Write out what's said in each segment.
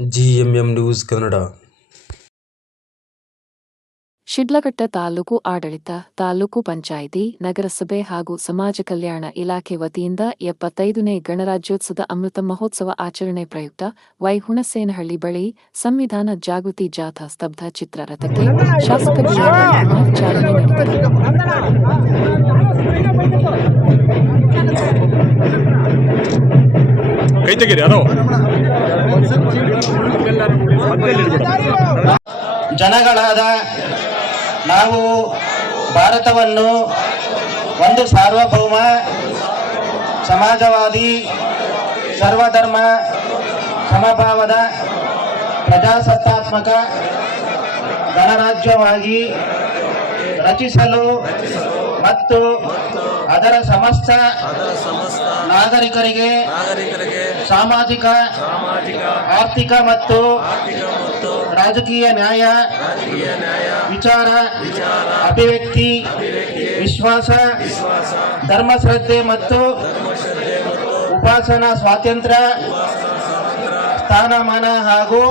GMM news Kannada. Shidlaghatta taluk ಆಡಳಿತ, ತಾಲೂಕು ಪಂಚಾಯಿತಿ, ನಗರಸಭೆ ಹಾಗೂ ಸಮಾಜ ಕಲ್ಯಾಣ ಇಲಾಖೆ ವತಿಯಿಂದ 75ನೇ ಗಣರಾಜ್ಯೋತ್ಸವದ ಅಮೃತ ಮಹೋತ್ಸವ ಆಚರಣೆ ಪ್ರಯುಕ್ತ ಹುಣಸೇನಹಳ್ಳಿ ಬಳಿ ಸಂವಿಧಾನ ಜಾಗೃತಿ ಜಾಥಾ ಸ್ತಬ್ಧ ಚಿತ್ರರಥಕ್ಕೆ ಶಾಸಕ ಡಿ.ಕುಮಾರ್ ಚಾಲನೆ ನೀಡಿದರು. ಜನಗಳಾದ ನಾವು ಭಾರತವನ್ನು ಒಂದು ಸಾರ್ವಭೌಮ ಸಮಾಜವಾದಿ ಸರ್ವಧರ್ಮ ಸಮಭಾವದ ಪ್ರಜಾಸತ್ತಾತ್ಮಕ ಗಣರಾಜ್ಯವಾಗಿ ರಚಿಸಲು ಮತ್ತು ಅದರ ಸಮಸ್ತ ನಾಗರಿಕರಿಗೆ ಸಾಮಾಜಿಕ ಆರ್ಥಿಕ ಮತ್ತು ರಾಜಕೀಯ ನ್ಯಾಯ ವಿಚಾರ ಅಭಿವ್ಯಕ್ತಿ ವಿಶ್ವಾಸ ಧರ್ಮಶ್ರದ್ಧೆ ಮತ್ತು ಉಪಾಸನಾ ಸ್ವಾತಂತ್ರ್ಯ ಸ್ಥಾನಮಾನ ಹಾಗೂ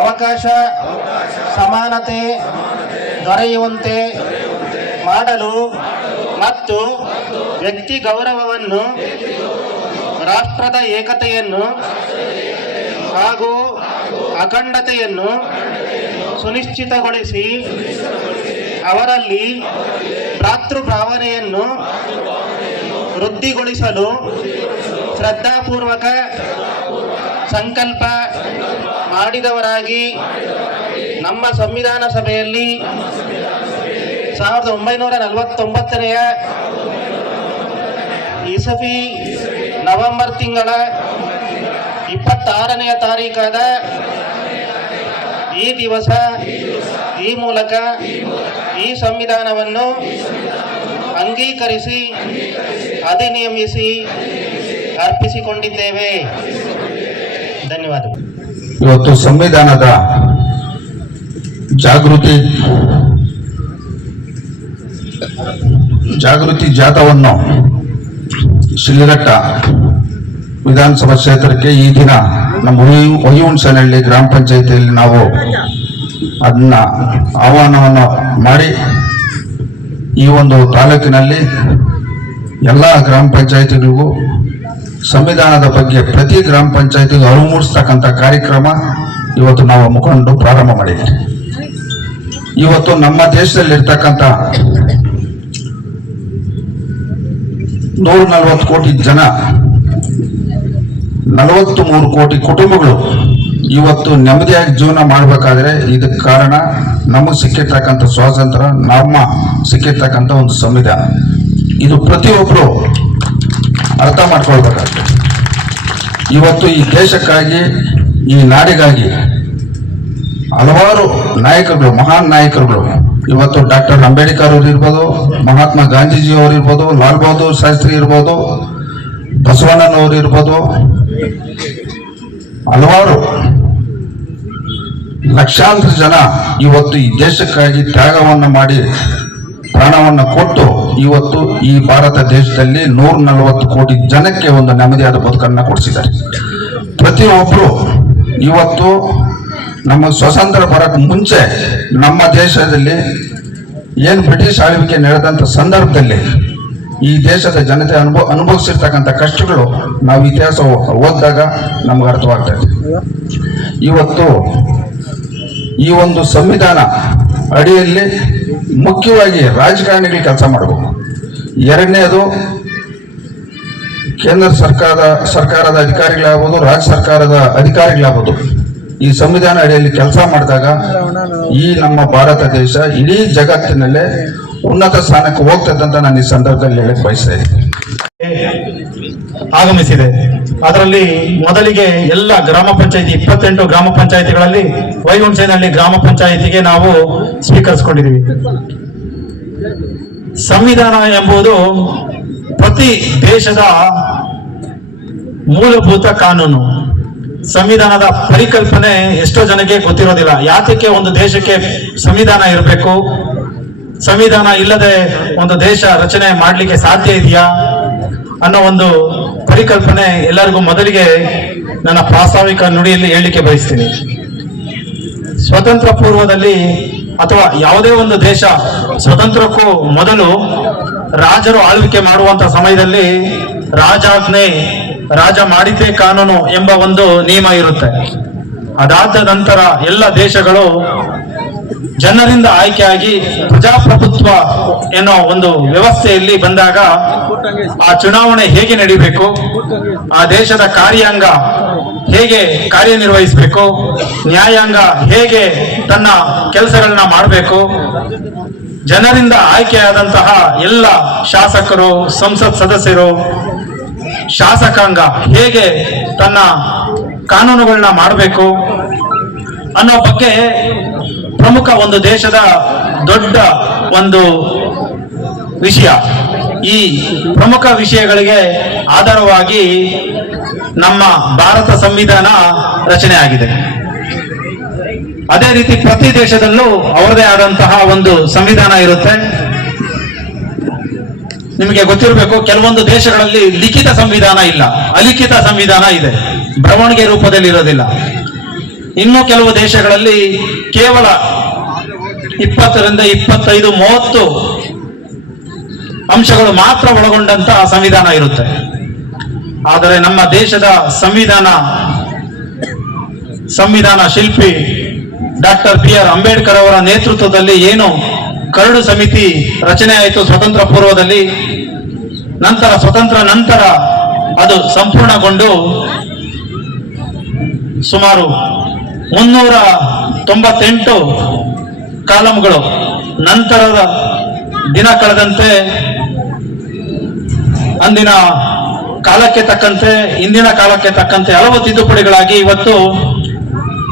ಅವಕಾಶ ಸಮಾನತೆ ದೊರೆಯುವಂತೆ ಮಾಡಲು ಮತ್ತು ವ್ಯಕ್ತಿ ಗೌರವವನ್ನು ರಾಷ್ಟ್ರದ ಏಕತೆಯನ್ನು ಹಾಗೂ ಅಖಂಡತೆಯನ್ನು ಸುನಿಶ್ಚಿತಗೊಳಿಸಿ ಅವರಲ್ಲಿ ಭ್ರಾತೃಭಾವನೆಯನ್ನು ವೃದ್ಧಿಗೊಳಿಸಲು ಶ್ರದ್ಧಾಪೂರ್ವಕ ಸಂಕಲ್ಪ ಮಾಡಿದವರಾಗಿ ನಮ್ಮ ಸಂವಿಧಾನ ಸಭೆಯಲ್ಲಿ 1949ನೇ ಇಸವಿ ನವೆಂಬರ್ ತಿಂಗಳ 26ನೇ ತಾರೀಖಾದ ಈ ದಿವಸ ಈ ಮೂಲಕ ಈ ಸಂವಿಧಾನವನ್ನು ಅಂಗೀಕರಿಸಿ ಅಧಿನಿಯಮಿಸಿ ಅರ್ಪಿಸಿಕೊಂಡಿದ್ದೇವೆ. ಧನ್ಯವಾದಗಳು. ಇವತ್ತು ಸಂವಿಧಾನದ ಜಾಗೃತಿ ಜಾಥಾವನ್ನು ಶಿಡ್ಲಘಟ್ಟ ವಿಧಾನಸಭಾ ಕ್ಷೇತ್ರಕ್ಕೆ ಈ ದಿನ ನಮ್ಮ ಹುಣಸೇನಹಳ್ಳಿ ಗ್ರಾಮ ಪಂಚಾಯಿತಿಯಲ್ಲಿ ನಾವು ಅದನ್ನ ಆಹ್ವಾನವನ್ನು ಮಾಡಿ ಈ ಒಂದು ತಾಲೂಕಿನಲ್ಲಿ ಎಲ್ಲ ಗ್ರಾಮ ಪಂಚಾಯಿತಿಗಳಿಗೂ ಸಂವಿಧಾನದ ಬಗ್ಗೆ ಪ್ರತಿ ಗ್ರಾಮ ಪಂಚಾಯಿತಿಗೂ ಅರಿವು ಮೂಡಿಸ್ತಕ್ಕಂಥ ಕಾರ್ಯಕ್ರಮ ಇವತ್ತು ನಾವು ಹಮ್ಮಿಕೊಂಡು ಪ್ರಾರಂಭ ಮಾಡಿದ್ದೀವಿ. ಇವತ್ತು ನಮ್ಮ ದೇಶದಲ್ಲಿರ್ತಕ್ಕಂಥ 140 ಕೋಟಿ ಜನ 43 ಕೋಟಿ ಕುಟುಂಬಗಳು ಇವತ್ತು ನೆಮ್ಮದಿಯಾಗಿ ಜೀವನ ಮಾಡಬೇಕಾದ್ರೆ ಇದಕ್ಕೆ ಕಾರಣ ನಮಗೆ ಸಿಕ್ಕಿರ್ತಕ್ಕಂಥ ಸ್ವಾತಂತ್ರ್ಯ, ನಮ್ಮ ಸಿಕ್ಕಿರ್ತಕ್ಕಂಥ ಒಂದು ಸಂವಿಧಾನ. ಇದು ಪ್ರತಿಯೊಬ್ಬರು ಅರ್ಥ ಮಾಡ್ಕೊಳ್ಬೇಕಾಗ್ತದೆ. ಇವತ್ತು ಈ ದೇಶಕ್ಕಾಗಿ ಈ ನಾಡಿಗಾಗಿ ಹಲವಾರು ನಾಯಕರುಗಳು, ಮಹಾನ್ ನಾಯಕರುಗಳು, ಇವತ್ತು ಡಾಕ್ಟರ್ ಅಂಬೇಡ್ಕರ್ ಅವರು ಇರ್ಬೋದು, ಮಹಾತ್ಮ ಗಾಂಧೀಜಿ ಅವರು ಇರ್ಬೋದು, ಲಾಲ್ ಬಹದ್ದೂರ್ ಶಾಸ್ತ್ರಿ ಇರ್ಬೋದು, ಬಸವಣ್ಣನವರು ಇರ್ಬೋದು, ಹಲವಾರು ಲಕ್ಷಾಂತರ ಜನ ಇವತ್ತು ಈ ದೇಶಕ್ಕಾಗಿ ತ್ಯಾಗವನ್ನು ಮಾಡಿ ಪ್ರಾಣವನ್ನು ಕೊಟ್ಟು ಇವತ್ತು ಈ ಭಾರತ ದೇಶದಲ್ಲಿ 140 ಕೋಟಿ ಜನಕ್ಕೆ ಒಂದು ನೆಮ್ಮದಿಯಾದ ಬದುಕನ್ನು ಕೊಡಿಸಿದ್ದಾರೆ. ಪ್ರತಿಯೊಬ್ಬರು ಇವತ್ತು ನಮ್ಮ ಸ್ವಾತಂತ್ರ್ಯ ಬರೋಕ್ಕೆ ಮುಂಚೆ ನಮ್ಮ ದೇಶದಲ್ಲಿ ಏನು ಬ್ರಿಟಿಷ್ ಆಳ್ವಿಕೆ ನಡೆದಂಥ ಸಂದರ್ಭದಲ್ಲಿ ಈ ದೇಶದ ಜನತೆ ಅನುಭವಿಸಿರ್ತಕ್ಕಂಥ ಕಷ್ಟಗಳು ನಾವು ಇತಿಹಾಸ ಓದಿದಾಗ ನಮ್ಗೆ ಅರ್ಥವಾಗ್ತದೆ. ಇವತ್ತು ಈ ಒಂದು ಸಂವಿಧಾನ ಅಡಿಯಲ್ಲಿ ಮುಖ್ಯವಾಗಿ ರಾಜಕಾರಣಿಗಳು ಕೆಲಸ ಮಾಡಬೇಕು. ಎರಡನೇದು ಕೇಂದ್ರ ಸರ್ಕಾರದ ಅಧಿಕಾರಿಗಳಾಗ್ಬೋದು, ರಾಜ್ಯ ಸರ್ಕಾರದ ಅಧಿಕಾರಿಗಳಾಗ್ಬೋದು, ಈ ಸಂವಿಧಾನ ಅಡಿಯಲ್ಲಿ ಕೆಲಸ ಮಾಡಿದಾಗ ಈ ನಮ್ಮ ಭಾರತ ದೇಶ ಇಡೀ ಜಗತ್ತಿನಲ್ಲೇ ಉನ್ನತ ಸ್ಥಾನಕ್ಕೆ ಹೋಗ್ತದೆ ಅಂತ ನಾನು ಈ ಸಂದರ್ಭದಲ್ಲಿ ಹೇಳಕ್ ಬಯಸ್ತಾ ಇದ್ದೀನಿ. ಆಗಮಿಸಿದೆ. ಅದರಲ್ಲಿ ಮೊದಲಿಗೆ ಎಲ್ಲ ಗ್ರಾಮ ಪಂಚಾಯತಿ 28 ಗ್ರಾಮ ಪಂಚಾಯತಿಗಳಲ್ಲಿ ಹುಣಸೇನಹಳ್ಳಿ ಗ್ರಾಮ ಪಂಚಾಯತಿಗೆ ನಾವು ಸ್ವೀಕರಿಸಿಕೊಂಡಿದ್ದೀವಿ. ಸಂವಿಧಾನ ಎಂಬುದು ಪ್ರತಿ ದೇಶದ ಮೂಲಭೂತ ಕಾನೂನು. ಸಂವಿಧಾನದ ಪರಿಕಲ್ಪನೆ ಎಷ್ಟೋ ಜನಕ್ಕೆ ಗೊತ್ತಿರೋದಿಲ್ಲ. ಯಾತಕ್ಕೆ ಒಂದು ದೇಶಕ್ಕೆ ಸಂವಿಧಾನ ಇರಬೇಕು, ಸಂವಿಧಾನ ಇಲ್ಲದೆ ಒಂದು ದೇಶ ರಚನೆ ಮಾಡಲಿಕ್ಕೆ ಸಾಧ್ಯ ಇದೆಯಾ ಅನ್ನೋ ಒಂದು ಪರಿಕಲ್ಪನೆ ಎಲ್ಲರಿಗೂ ಮೊದಲಿಗೆ ನನ್ನ ಪ್ರಾಸ್ತಾವಿಕ ನುಡಿಯಲ್ಲಿ ಹೇಳಲಿಕ್ಕೆ ಬಯಸ್ತೀನಿ. ಸ್ವತಂತ್ರ ಪೂರ್ವದಲ್ಲಿ ಅಥವಾ ಯಾವುದೇ ಒಂದು ದೇಶ ಸ್ವತಂತ್ರಕ್ಕೂ ಮೊದಲು ರಾಜರು ಆಳ್ವಿಕೆ ಮಾಡುವಂತ ಸಮಯದಲ್ಲಿ ರಾಜಾಜ್ಞೆ, ರಾಜ ಮಾಡಿದ್ದೇ ಕಾನೂನು ಎಂಬ ಒಂದು ನಿಯಮ ಇರುತ್ತೆ. ಅದಾದ ನಂತರ ಎಲ್ಲ ದೇಶಗಳು ಜನರಿಂದ ಆಯ್ಕೆಯಾಗಿ ಪ್ರಜಾಪ್ರಭುತ್ವ ಎನ್ನೋ ಒಂದು ವ್ಯವಸ್ಥೆಯಲ್ಲಿ ಬಂದಾಗ ಆ ಚುನಾವಣೆ ಹೇಗೆ ನಡೀಬೇಕು, ಆ ದೇಶದ ಕಾರ್ಯಾಂಗ ಹೇಗೆ ಕಾರ್ಯನಿರ್ವಹಿಸಬೇಕು, ನ್ಯಾಯಾಂಗ ಹೇಗೆ ತನ್ನ ಕೆಲಸಗಳನ್ನ ಮಾಡಬೇಕು, ಜನರಿಂದ ಆಯ್ಕೆಯಾದಂತಹ ಎಲ್ಲ ಶಾಸಕರು, ಸಂಸತ್ ಸದಸ್ಯರು, ಶಾಸಕಾಂಗ ಹೇಗೆ ತನ್ನ ಕಾನೂನುಗಳನ್ನ ಮಾಡಬೇಕು ಅನ್ನೋ ಬಗ್ಗೆ ಪ್ರಮುಖ ಒಂದು ದೇಶದ ದೊಡ್ಡ ಒಂದು ವಿಷಯ. ಈ ಪ್ರಮುಖ ವಿಷಯಗಳಿಗೆ ಆಧಾರವಾಗಿ ನಮ್ಮ ಭಾರತ ಸಂವಿಧಾನ ರಚನೆ ಆಗಿದೆ. ಅದೇ ರೀತಿ ಪ್ರತಿ ದೇಶದಲ್ಲೂ ಅವರದೇ ಆದಂತಹ ಒಂದು ಸಂವಿಧಾನ ಇರುತ್ತೆ. ನಿಮಗೆ ಗೊತ್ತಿರಬೇಕು, ಕೆಲವೊಂದು ದೇಶಗಳಲ್ಲಿ ಲಿಖಿತ ಸಂವಿಧಾನ ಇಲ್ಲ, ಅಲಿಖಿತ ಸಂವಿಧಾನ ಇದೆ, ಬರವಣಿಗೆ ರೂಪದಲ್ಲಿ ಇರೋದಿಲ್ಲ. ಇನ್ನು ಕೆಲವು ದೇಶಗಳಲ್ಲಿ ಕೇವಲ 20ರಿಂದ 25, 30 ಅಂಶಗಳು ಮಾತ್ರ ಒಳಗೊಂಡಂತಹ ಸಂವಿಧಾನ ಇರುತ್ತೆ. ಆದರೆ ನಮ್ಮ ದೇಶದ ಸಂವಿಧಾನ ಶಿಲ್ಪಿ ಡಾಕ್ಟರ್ BR ಅಂಬೇಡ್ಕರ್ ಅವರ ನೇತೃತ್ವದಲ್ಲಿ ಏನು ಕರಡು ಸಮಿತಿ ರಚನೆ ಆಯಿತು ಸ್ವತಂತ್ರ ಪೂರ್ವದಲ್ಲಿ, ನಂತರ ಸ್ವತಂತ್ರ ನಂತರ ಅದು ಸಂಪೂರ್ಣಗೊಂಡು ಸುಮಾರು 398 ಕಾಲಂಗಳು ನಂತರದ ದಿನ ಕಳೆದಂತೆ ಅಂದಿನ ಕಾಲಕ್ಕೆ ತಕ್ಕಂತೆ, ಇಂದಿನ ಕಾಲಕ್ಕೆ ತಕ್ಕಂತೆ ಹಲವು ತಿದ್ದುಪಡಿಗಳಾಗಿ ಇವತ್ತು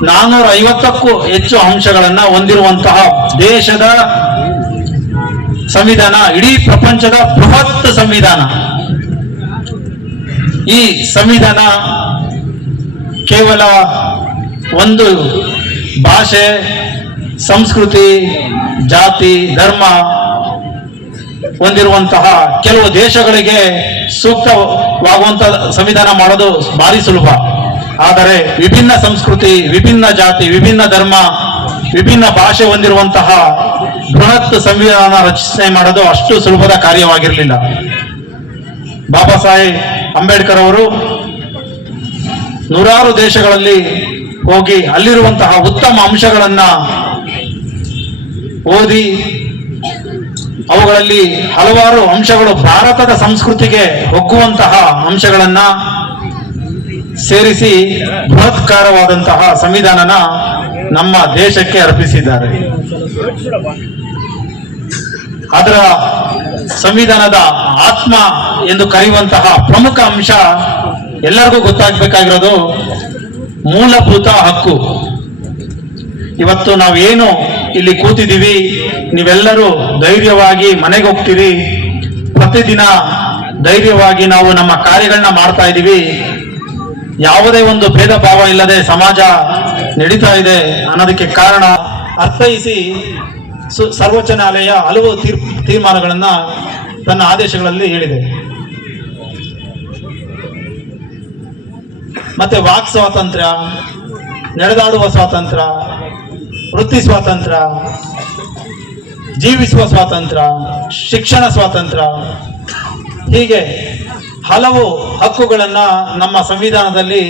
450ಕ್ಕೂ ಹೆಚ್ಚು ಅಂಶಗಳನ್ನ ಹೊಂದಿರುವಂತಹ ದೇಶದ ಸಂವಿಧಾನ, ಇಡೀ ಪ್ರಪಂಚದ ಬೃಹತ್ ಸಂವಿಧಾನ. ಈ ಸಂವಿಧಾನ ಕೇವಲ ಒಂದು ಭಾಷೆ, ಸಂಸ್ಕೃತಿ, ಜಾತಿ, ಧರ್ಮ ಹೊಂದಿರುವಂತಹ ಕೆಲವು ದೇಶಗಳಿಗೆ ಸೂಕ್ತವಾಗುವಂತಹ ಸಂವಿಧಾನ ಮಾಡೋದು ಭಾರಿ ಸುಲಭ. ಆದರೆ ವಿಭಿನ್ನ ಸಂಸ್ಕೃತಿ, ವಿಭಿನ್ನ ಜಾತಿ, ವಿಭಿನ್ನ ಧರ್ಮ, ವಿಭಿನ್ನ ಭಾಷೆ ಹೊಂದಿರುವಂತಹ ಬೃಹತ್ ಸಂವಿಧಾನ ರಚನೆ ಮಾಡೋದು ಅಷ್ಟು ಸುಲಭದ ಕಾರ್ಯವಾಗಿರಲಿಲ್ಲ. ಬಾಬಾ ಸಾಹೇಬ್ ಅಂಬೇಡ್ಕರ್ ಅವರು ನೂರಾರು ದೇಶಗಳಲ್ಲಿ ಹೋಗಿ ಅಲ್ಲಿರುವಂತಹ ಉತ್ತಮ ಅಂಶಗಳನ್ನ ಓದಿ ಅವುಗಳಲ್ಲಿ ಹಲವಾರು ಅಂಶಗಳು ಭಾರತದ ಸಂಸ್ಕೃತಿಗೆ ಒಗ್ಗುವಂತಹ ಅಂಶಗಳನ್ನ ಸೇರಿಸಿ ಬೃಹತ್ಕಾರವಾದಂತಹ ಸಂವಿಧಾನನ ನಮ್ಮ ದೇಶಕ್ಕೆ ಅರ್ಪಿಸಿದ್ದಾರೆ. ಅದರ ಸಂವಿಧಾನದ ಆತ್ಮ ಎಂದು ಕರೆಯುವಂತಹ ಪ್ರಮುಖ ಅಂಶ ಎಲ್ಲರಿಗೂ ಗೊತ್ತಾಗಬೇಕಾಗಿರೋದು ಮೂಲಭೂತ ಹಕ್ಕು. ಇವತ್ತು ನಾವೇನು ಇಲ್ಲಿ ಕೂತಿದ್ದೀವಿ, ನೀವೆಲ್ಲರೂ ಧೈರ್ಯವಾಗಿ ಮನೆಗೆ ಹೋಗ್ತೀರಿ, ಪ್ರತಿದಿನ ಧೈರ್ಯವಾಗಿ ನಾವು ನಮ್ಮ ಕಾರ್ಯಗಳನ್ನ ಮಾಡ್ತಾ ಇದ್ದೀವಿ. ಯಾವುದೇ ಒಂದು ಭೇದ ಭಾವ ಇಲ್ಲದೆ ಸಮಾಜ ನಡೀತಾ ಇದೆ ಅನ್ನೋದಕ್ಕೆ ಕಾರಣ ಅರ್ಥೈಸಿ ಸರ್ವೋಚ್ಚ ನ್ಯಾಯಾಲಯ ಹಲವು ತೀರ್ಮಾನಗಳನ್ನ ತನ್ನ ಆದೇಶಗಳಲ್ಲಿ ಹೇಳಿದೆ. ಮತ್ತೆ ವಾಕ್ ಸ್ವಾತಂತ್ರ್ಯ, ನಡೆದಾಡುವ ಸ್ವಾತಂತ್ರ್ಯ, ವೃತ್ತಿ ಸ್ವಾತಂತ್ರ್ಯ, ಜೀವಿಸುವ ಸ್ವಾತಂತ್ರ್ಯ, ಶಿಕ್ಷಣ ಸ್ವಾತಂತ್ರ್ಯ, ಹೀಗೆ ಹಲವು ಹಕ್ಕುಗಳನ್ನ ನಮ್ಮ ಸಂವಿಧಾನದಲ್ಲಿ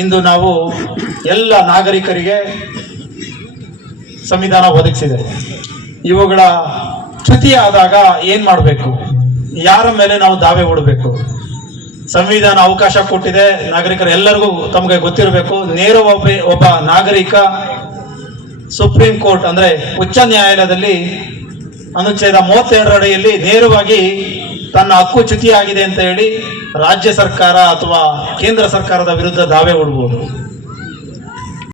ಇಂದು ನಾವು ಎಲ್ಲ ನಾಗರಿಕರಿಗೆ ಸಂವಿಧಾನ ಒದಗಿಸಿದೆ. ಇವುಗಳ ಚ್ಯುತಿ ಆದಾಗ ಏನ್ ಮಾಡಬೇಕು, ಯಾರ ಮೇಲೆ ನಾವು ದಾವೆ ಹೂಡಬೇಕು? ಸಂವಿಧಾನ ಅವಕಾಶ ಕೊಟ್ಟಿದೆ, ನಾಗರಿಕರು ಎಲ್ಲರಿಗೂ ತಮಗೆ ಗೊತ್ತಿರಬೇಕು. ನೇರವಾಗಿ ಒಬ್ಬ ನಾಗರಿಕ ಸುಪ್ರೀಂ ಕೋರ್ಟ್ ಅಂದ್ರೆ ಉಚ್ಚ ನ್ಯಾಯಾಲಯದಲ್ಲಿ ಅನುಚ್ಛೇದ 32 ಅಡಿಯಲ್ಲಿ ನೇರವಾಗಿ ತನ್ನ ಹಕ್ಕು ಚ್ಯುತಿಯಾಗಿದೆ ಅಂತ ಹೇಳಿ ರಾಜ್ಯ ಸರ್ಕಾರ ಅಥವಾ ಕೇಂದ್ರ ಸರ್ಕಾರದ ವಿರುದ್ಧ ದಾವೆ ಹೂಡಬಹುದು.